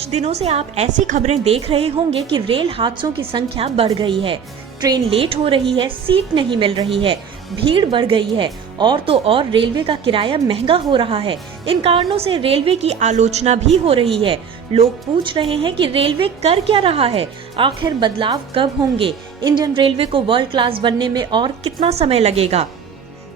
कुछ दिनों से आप ऐसी खबरें देख रहे होंगे कि रेल हादसों की संख्या बढ़ गई है, ट्रेन लेट हो रही है, सीट नहीं मिल रही है, भीड़ बढ़ गई है और तो और रेलवे का किराया महंगा हो रहा है। इन कारणों से रेलवे की आलोचना भी हो रही है। लोग पूछ रहे हैं कि रेलवे कर क्या रहा है, आखिर बदलाव कब होंगे, इंडियन रेलवे को वर्ल्ड क्लास बनने में और कितना समय लगेगा।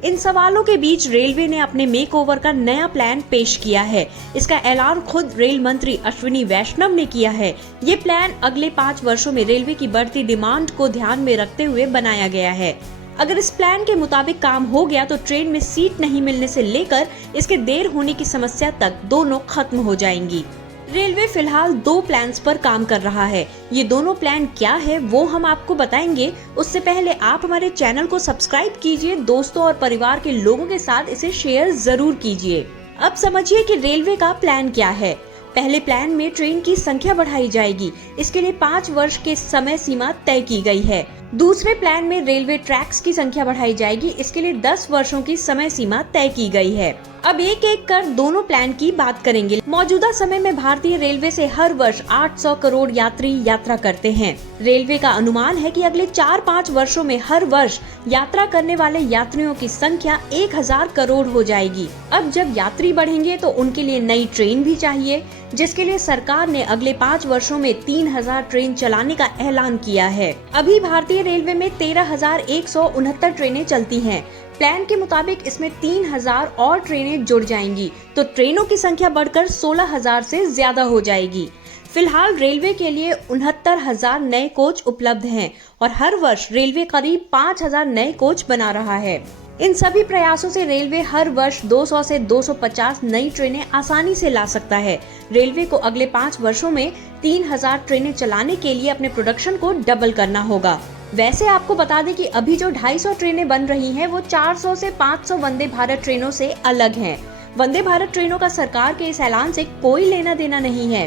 इन सवालों के बीच रेलवे ने अपने मेकओवर का नया प्लान पेश किया है। इसका ऐलान खुद रेल मंत्री अश्विनी वैष्णव ने किया है। ये प्लान अगले 5 वर्षों में रेलवे की बढ़ती डिमांड को ध्यान में रखते हुए बनाया गया है। अगर इस प्लान के मुताबिक काम हो गया तो ट्रेन में सीट नहीं मिलने से लेकर इसके देर होने की समस्या तक दोनों खत्म हो जाएंगी। रेलवे फिलहाल 2 प्लान्स पर काम कर रहा है। ये दोनों प्लान क्या है वो हम आपको बताएंगे। उससे पहले आप हमारे चैनल को सब्सक्राइब कीजिए, दोस्तों और परिवार के लोगों के साथ इसे शेयर जरूर कीजिए। अब समझिए कि रेलवे का प्लान क्या है। पहले प्लान में ट्रेन की संख्या बढ़ाई जाएगी। इसके लिए 5 वर्ष के समय सीमा तय की गई है। दूसरे प्लान में रेलवे ट्रैक्स की संख्या बढ़ाई जाएगी। इसके लिए 10 वर्षों की समय सीमा तय की गई है। अब एक एक कर दोनों प्लान की बात करेंगे। मौजूदा समय में भारतीय रेलवे से हर वर्ष 800 करोड़ यात्री यात्रा करते हैं। रेलवे का अनुमान है कि अगले 4-5 वर्षों में हर वर्ष यात्रा करने वाले यात्रियों की संख्या 1000 करोड़ हो जाएगी। अब जब यात्री बढ़ेंगे तो उनके लिए नई ट्रेन भी चाहिए, जिसके लिए सरकार ने अगले 5 वर्षों में 3000 ट्रेन चलाने का ऐलान किया है। अभी भारतीय रेलवे में 13,169 ट्रेनें चलती हैं। प्लान के मुताबिक इसमें 3000 और ट्रेनें जुड़ जाएंगी तो ट्रेनों की संख्या बढ़कर 16000 से ज्यादा हो जाएगी। फिलहाल रेलवे के लिए 69,000 नए कोच उपलब्ध हैं और हर वर्ष रेलवे करीब 5000 नए कोच बना रहा है। इन सभी प्रयासों से रेलवे हर वर्ष 200 से 250 नई ट्रेनें आसानी से ला सकता है। रेलवे को अगले 5 वर्षों में 3000 ट्रेनें चलाने के लिए अपने प्रोडक्शन को डबल करना होगा। वैसे आपको बता दें कि अभी जो 250 ट्रेनें बन रही हैं वो 400 से 500 वंदे भारत ट्रेनों से अलग हैं। वंदे भारत ट्रेनों का सरकार के इस ऐलान से कोई लेना देना नहीं है।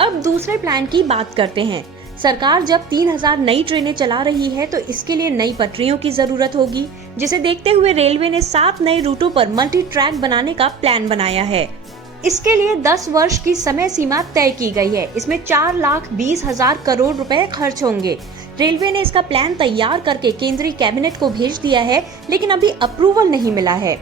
अब दूसरे प्लान की बात करते हैं। सरकार जब 3000 नई ट्रेनें चला रही है तो इसके लिए नई पटरियों की जरूरत होगी, जिसे देखते हुए रेलवे ने 7 नए रूटों पर मल्टी ट्रैक बनाने का प्लान बनाया है। इसके लिए 10 वर्ष की समय सीमा तय की गई है। इसमें 4,20,000 करोड़ रुपए खर्च होंगे। रेलवे ने इसका प्लान तैयार करके केंद्रीय कैबिनेट को भेज दिया है, लेकिन अभी अप्रूवल नहीं मिला है।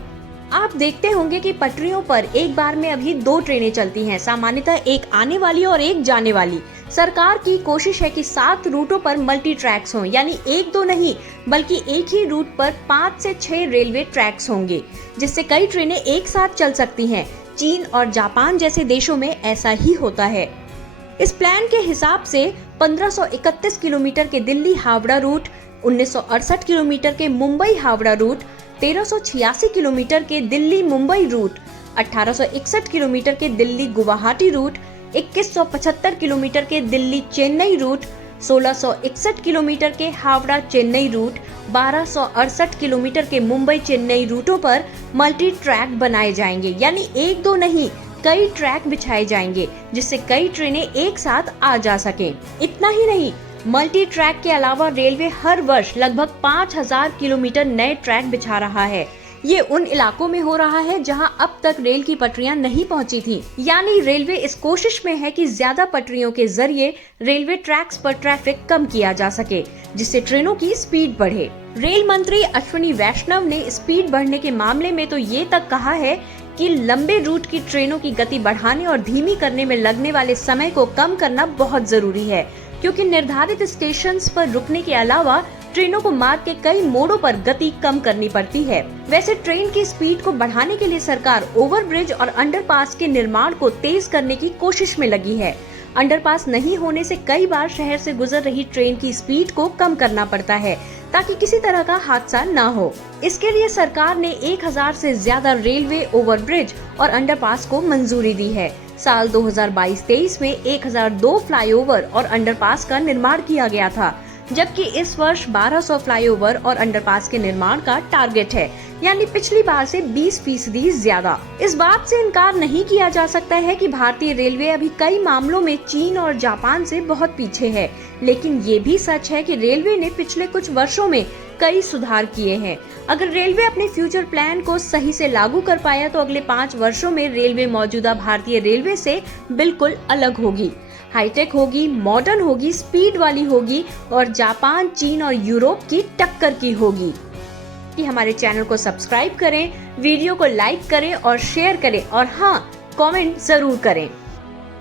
आप देखते होंगे कि पटरियों पर एक बार में अभी 2 ट्रेनें चलती हैं, सामान्यतः एक आने वाली और एक जाने वाली। सरकार की कोशिश है कि 7 रूटों पर मल्टी ट्रैक्स हों, यानी 1-2 नहीं बल्कि एक ही रूट पर 5 से 6 रेलवे ट्रैक्स होंगे, जिससे कई ट्रेनें एक साथ चल सकती हैं। चीन और जापान जैसे देशों में ऐसा ही होता है। इस प्लान के हिसाब से 1531 किलोमीटर के दिल्ली हावड़ा रूट, 1968 किलोमीटर के मुंबई हावड़ा रूट, 1386 किलोमीटर के दिल्ली मुंबई रूट, 1861 किलोमीटर के दिल्ली गुवाहाटी रूट, 2175 किलोमीटर के दिल्ली चेन्नई रूट, 1661 किलोमीटर के हावड़ा चेन्नई रूट, 1268 किलोमीटर के मुंबई चेन्नई रूटों पर मल्टी ट्रैक बनाए जाएंगे, यानी 1-2 नहीं कई ट्रैक बिछाए जाएंगे, जिससे कई ट्रेनें एक साथ आ जा सकें। इतना ही नहीं, मल्टी ट्रैक के अलावा रेलवे हर वर्ष लगभग 5000 किलोमीटर नए ट्रैक बिछा रहा है। ये उन इलाकों में हो रहा है जहां अब तक रेल की पटरियां नहीं पहुंची थी। यानी रेलवे इस कोशिश में है कि ज्यादा पटरियों के जरिए रेलवे ट्रैक्स पर ट्रैफिक कम किया जा सके, जिससे ट्रेनों की स्पीड बढ़े। रेल मंत्री अश्विनी वैष्णव ने स्पीड बढ़ने के मामले में तो ये तक कहा है कि लंबे रूट की ट्रेनों की गति बढ़ाने और धीमी करने में लगने वाले समय को कम करना बहुत जरूरी है, क्योंकि निर्धारित स्टेशंस पर रुकने के अलावा ट्रेनों को मार्ग के कई मोड़ों पर गति कम करनी पड़ती है। वैसे ट्रेन की स्पीड को बढ़ाने के लिए सरकार ओवरब्रिज और अंडरपास के निर्माण को तेज करने की कोशिश में लगी है। अंडरपास नहीं होने से कई बार शहर से गुजर रही ट्रेन की स्पीड को कम करना पड़ता है, ताकि किसी तरह का हादसा न हो। इसके लिए सरकार ने 1000 से ज्यादा रेलवे ओवरब्रिज और अंडरपास को मंजूरी दी है। साल 2022-23 में 1002 फ्लाईओवर और अंडरपास का निर्माण किया गया था, जबकि इस वर्ष 1200 फ्लाईओवर और अंडरपास के निर्माण का टारगेट है। यानी पिछली बार से 20% ज्यादा। इस बात से इनकार नहीं किया जा सकता है कि भारतीय रेलवे अभी कई मामलों में चीन और जापान से बहुत पीछे है, लेकिन ये भी सच है कि रेलवे ने पिछले कुछ वर्षों में कई सुधार किए हैं। अगर रेलवे अपने फ्यूचर प्लान को सही से लागू कर पाया तो अगले 5 वर्षों में रेलवे मौजूदा भारतीय रेलवे से बिल्कुल अलग होगी, हाईटेक होगी, मॉडर्न होगी, स्पीड वाली होगी और जापान, चीन और यूरोप की टक्कर की होगी। कि हमारे चैनल को सब्सक्राइब करें, वीडियो को लाइक करें और शेयर करें और हाँ, कमेंट जरूर करें।